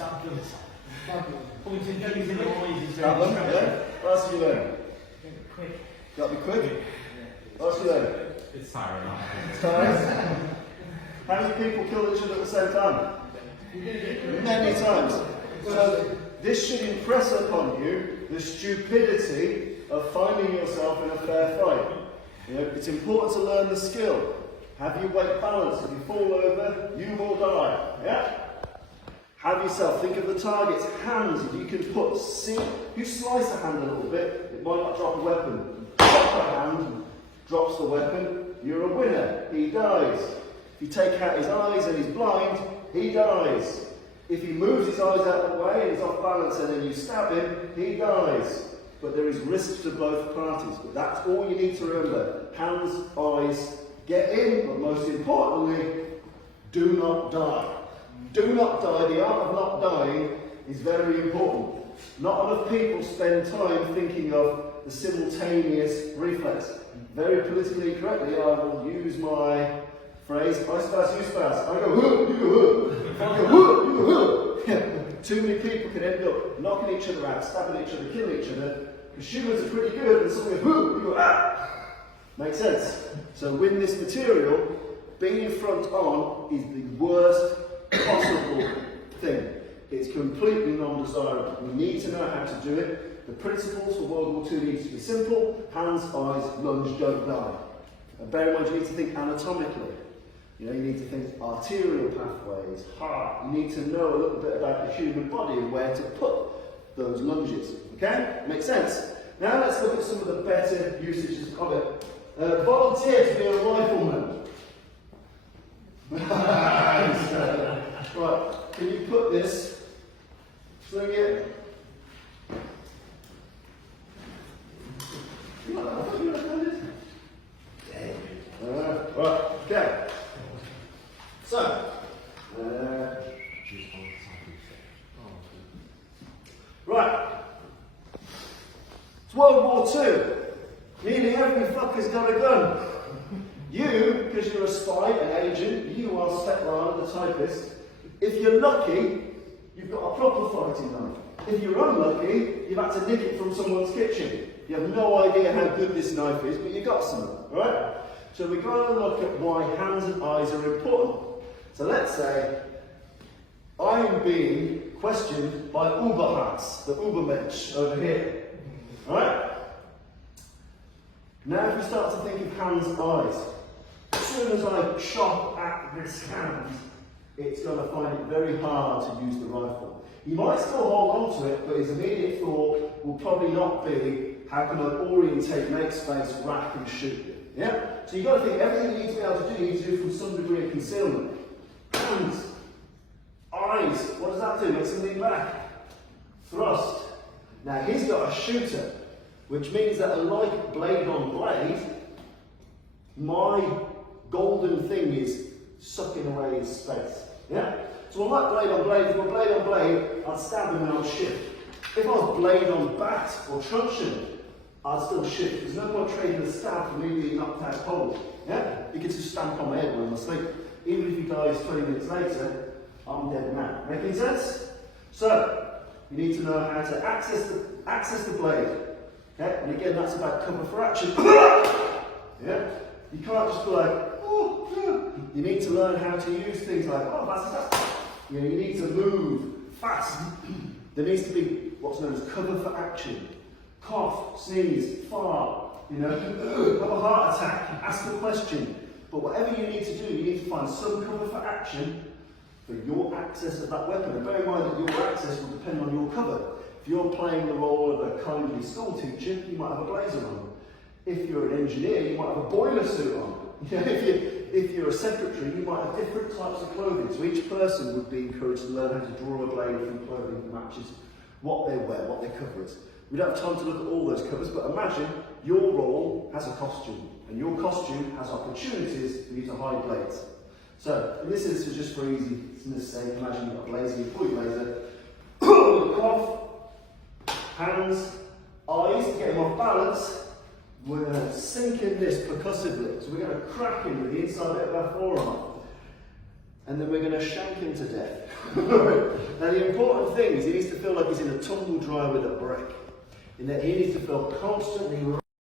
Stab them. Pointing fingers in the eyes. Stab them, yeah. What else have you learned? Quick. Got to be quick. What else have you learned? It's tiring. It's tiring. How many people kill each other at the same time? Many times. So this should impress upon you the stupidity of finding yourself in a fair fight. You know, it's important to learn the skill. Have your weight balance. If you fall over, you will die. Yeah? Have yourself, think of the target's hands. If you can put, see, you slice a hand a little bit, it might not drop a weapon. Drop a hand, drops the weapon, you're a winner. He dies. If you take out his eyes and he's blind, he dies. If he moves his eyes out of the way and he's off balance and then you stab him, he dies. But there is risk to both parties. But that's all you need to remember. Hands, eyes, get in, but most importantly, do not die. Do not die. The art of not dying is very important. Not enough people spend time thinking of the simultaneous reflex. Very politically correctly, I will use my phrase, I spass, you spass. I go, whoop, you go, whoop. I go, whoop, you go, whoop. Too many people can end up knocking each other out, stabbing each other, killing each other. Because humans are pretty good, and someone goes, whoop, you go, ah. Makes sense? So win this material, being front on is the worst possible thing. It's completely non-desirable. We need to know how to do it. The principles for World War II need to be simple. Hands, eyes, lunge, don't die. And bear in mind, you need to think anatomically. You know, you need to think arterial pathways, heart. You need to know a little bit about the human body and where to put those lunges. Okay? Makes sense? Now let's look at some of the better usages of it. Volunteer to be a rifleman. Right, can you put this, sling it? Right, okay. So, right. It's World War II. Nearly every fucker's got a gun. You, because you're a spy, an agent, you are Svetlana, the typist. If you're lucky, you've got a proper fighting knife. If you're unlucky, you've had to nick it from someone's kitchen. You have no idea how good this knife is, but you got some, right? So we're going to look at why hands and eyes are important. So let's say I'm being questioned by Uberhans, the Ubermensch over here, right? Now if we start to think of hands and eyes, as soon as I chop at this hand, it's going to find it very hard to use the rifle. He might still hold on to it, but his immediate thought will probably not be, how can I orientate, make space, rack and shoot? Yeah? So you've got to think everything you need to be able to do, you need to do from some degree of concealment. Hands, eyes, what does that do? Make something back. Thrust. Now he's got a shooter, which means that unlike blade on blade, my golden thing is sucking away his space. Yeah? So unlike blade on blade, if I blade on blade, I'd stab him and I'd shift. If I was blade on bat or truncheon, I'd still shift. There's no point trading a stab for me being knocked out cold. Yeah? You can just stamp on my head when I'm asleep. Even if he dies 20 minutes later, I'm dead now. Making sense? So, you need to know how to access the blade. Okay? And again, that's about cover for action. Yeah? You can't just be like, oh, yeah. You need to learn how to use things like, oh, that's. You know, you need to move fast. There needs to be what's known as cover for action. Cough, sneeze, fart, you know, have a heart attack, ask a question. But whatever you need to do, you need to find some cover for action for your access of that weapon. And bear in mind that your access will depend on your cover. If you're playing the role of a kindly school teacher, you might have a blazer on. If you're an engineer, you might have a boiler suit on. You know, if you're a secretary, you might have different types of clothing. So each person would be encouraged to learn how to draw a blade from clothing that matches what they wear, what their cover is. We don't have time to look at all those covers, but imagine your role has a costume, and your costume has opportunities for you to hide blades. So, in this instance, just for easy's sake, imagine you've got a blazer, you pull your blazer, cough, hands, eyes, to get him off balance. We're going to sink in this percussively. So we're going to crack him with the inside bit of our forearm. and then we're going to shank him to death. Now the important thing is he needs to feel like he's in a tumble dryer with a brick, in that he needs to feel constantly